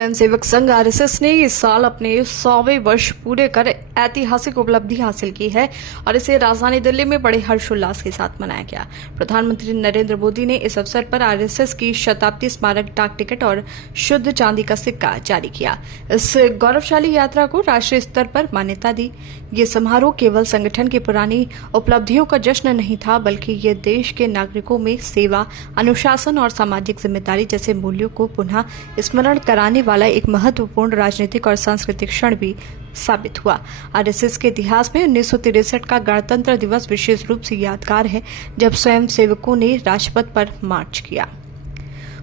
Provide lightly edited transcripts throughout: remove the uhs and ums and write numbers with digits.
Swayamsevak Sangh RSS ने इस साल अपने 100वें वर्ष पूरे कर ऐतिहासिक उपलब्धि हासिल की है और इसे राजधानी दिल्ली में बड़े हर्षोल्लास के साथ मनाया गया। प्रधानमंत्री नरेंद्र मोदी ने इस अवसर पर आरएसएस की शताब्दी स्मारक डाक टिकट और शुद्ध चांदी का सिक्का जारी किया। इस गौरवशाली यात्रा को राष्ट्रीय स्तर पर मान्यता दी। ये समारोह केवल संगठन की पुरानी उपलब्धियों का जश्न नहीं था, बल्कि ये देश के नागरिकों में सेवा, अनुशासन और सामाजिक जिम्मेदारी जैसे मूल्यों को पुनः स्मरण कराने वाला एक महत्वपूर्ण राजनीतिक और सांस्कृतिक क्षण भी साबित हुआ। आरएसएस के इतिहास में 1963 का गणतंत्र दिवस विशेष रूप से यादगार है, जब स्वयंसेवकों ने राजपथ पर मार्च किया।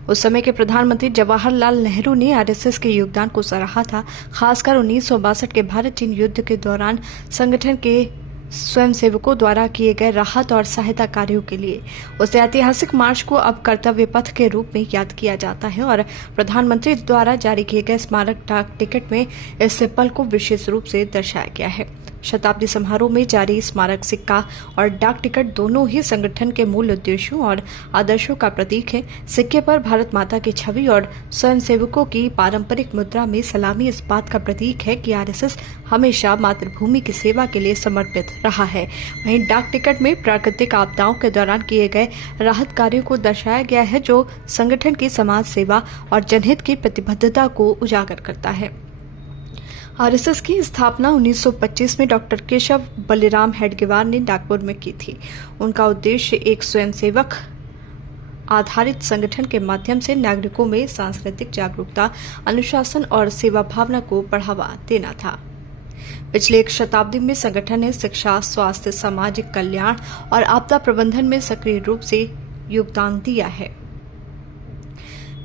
उस समय के प्रधानमंत्री जवाहरलाल नेहरू ने आरएसएस के योगदान को सराहा था, खासकर 1962 के भारत चीन युद्ध के दौरान संगठन के स्वयंसेवकों द्वारा किए गए राहत और सहायता कार्यों के लिए। उस ऐतिहासिक मार्च को अब कर्तव्य पथ के रूप में याद किया जाता है और प्रधानमंत्री द्वारा जारी किए गए स्मारक डाक टिकट में इस पल को विशेष रूप से दर्शाया गया है। शताब्दी समारोह में जारी स्मारक सिक्का और डाक टिकट दोनों ही संगठन के मूल उद्देश्यों और आदर्शों का प्रतीक है। सिक्के पर भारत माता की छवि और स्वयंसेवकों की पारंपरिक मुद्रा में सलामी इस बात का प्रतीक है कि आरएसएस हमेशा मातृभूमि की सेवा के लिए समर्पित रहा है। वहीं डाक टिकट में प्राकृतिक आपदाओं के दौरान किए गए राहत कार्यों को दर्शाया गया है, जो संगठन की समाज सेवा और जनहित की प्रतिबद्धता को उजागर करता है। आरएसएस की स्थापना 1925 में डॉक्टर केशव बलिराम हेडगेवार ने नागपुर में की थी। उनका उद्देश्य एक स्वयंसेवक आधारित संगठन के माध्यम से नागरिकों में सांस्कृतिक जागरूकता, अनुशासन और सेवा भावना को बढ़ावा देना था। पिछले एक शताब्दी में संगठन ने शिक्षा, स्वास्थ्य, सामाजिक कल्याण और आपदा प्रबंधन में सक्रिय रूप से योगदान दिया है।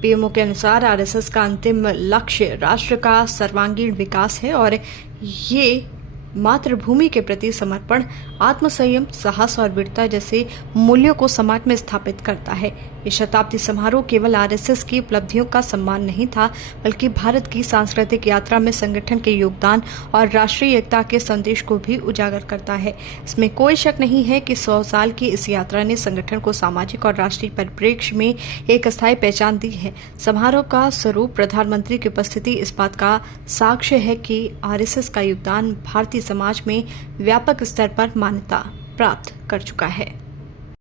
पीएमओ के अनुसार आरएसएस का अंतिम लक्ष्य राष्ट्र का सर्वांगीण विकास है और ये मातृभूमि के प्रति समर्पण, आत्मसंयम, साहस और वीरता जैसे मूल्यों को समाज में स्थापित करता है। ये शताब्दी समारोह केवल आरएसएस की उपलब्धियों का सम्मान नहीं था, बल्कि भारत की सांस्कृतिक यात्रा में संगठन के योगदान और राष्ट्रीय एकता के संदेश को भी उजागर करता है। इसमें कोई शक नहीं है कि 100 साल की इस यात्रा ने संगठन को सामाजिक और राष्ट्रीय परिप्रेक्ष्य में एक अस्थायी पहचान दी है। समारोह का स्वरूप प्रधानमंत्री की उपस्थिति इस बात का साक्ष्य है कि आरएसएस का योगदान भारतीय समाज में व्यापक स्तर पर मान्यता प्राप्त कर चुका है।